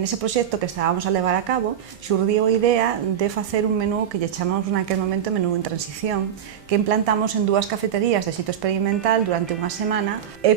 nese proxecto que estábamos a levar a cabo, xurdiu a idea de facer un menú que lle chamamos naquele momento menú en transición, que implantamos en 2 cafeterías de xito experimental durante unha semana, e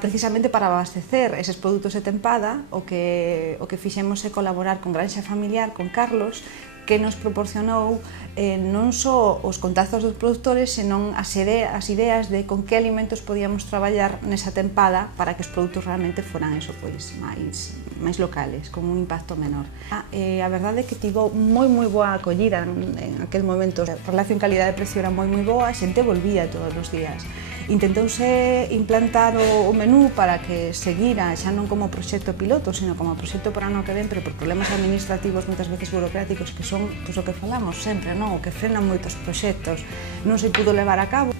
precisamente para abastecer eses produtos de tempada, o que fixemos é colaborar con Granxa Familiar, con Carlos, que nos proporcionou non só os contactos dos produtores, senón as ideas de con que alimentos podíamos traballar nesa tempada para que os produtos realmente foran máis locales, con un impacto menor. A verdade é que tivo moi boa acollida en aquel momento. A relación calidade-precio era moi boa, a xente volvía todos os días. Intentouse implantar o menú para que seguira, xa non como proxecto piloto, sino como proxecto para o ano que ven, pero por problemas administrativos, moitas veces burocráticos, que son o que falamos sempre, non? O que frenan moitos proxectos. Non se pudo levar a cabo.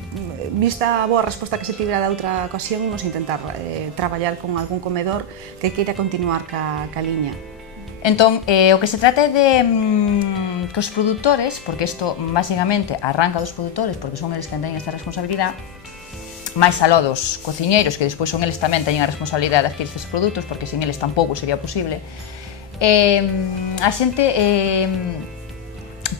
Vista a boa resposta que se tivera da outra ocasión, nos intentar traballar con algún comedor que queira continuar ca liña. Entón, o que se trata é de que os produtores, porque isto basicamente arranca dos produtores, porque son eles que teñen esta responsabilidade, máis aló dos cociñeiros, que despois son eles tamén teñen a responsabilidade de adquirir estes produtos, porque sin eles tampouco sería posible, a xente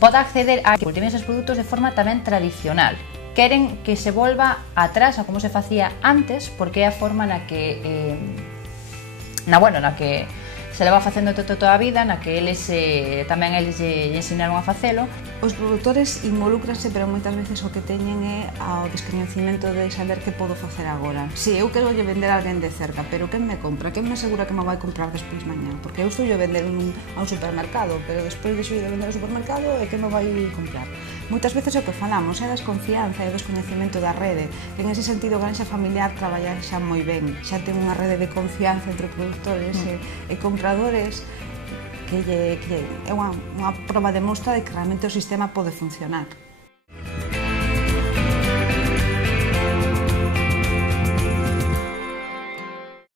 pode acceder a que cultiven estes produtos de forma tamén tradicional. Queren que se volva atrás a como se facía antes, porque é a forma na que se leva facendo toda a vida, na que eles tamén eles lle ensinaron a facelo. Os produtores involúcranse, pero moitas veces o que teñen é ao descoñecemento de saber que podo facer agora. Si, eu quero lle vender a alguén de cerca, pero quen me compra? Quen me asegura que me vai comprar despois mañá? Porque eu estou lle vender a un supermercado, pero despois deixo de vender ao supermercado e quen me vai comprar? Moitas veces o que falamos é da desconfianza e do descoñecemento da rede. En ese sentido, Granxa Familiar traballa xa moi ben, xa ten unha rede de confianza entre produtores e compradores, que é unha proba de mostra de que realmente o sistema pode funcionar.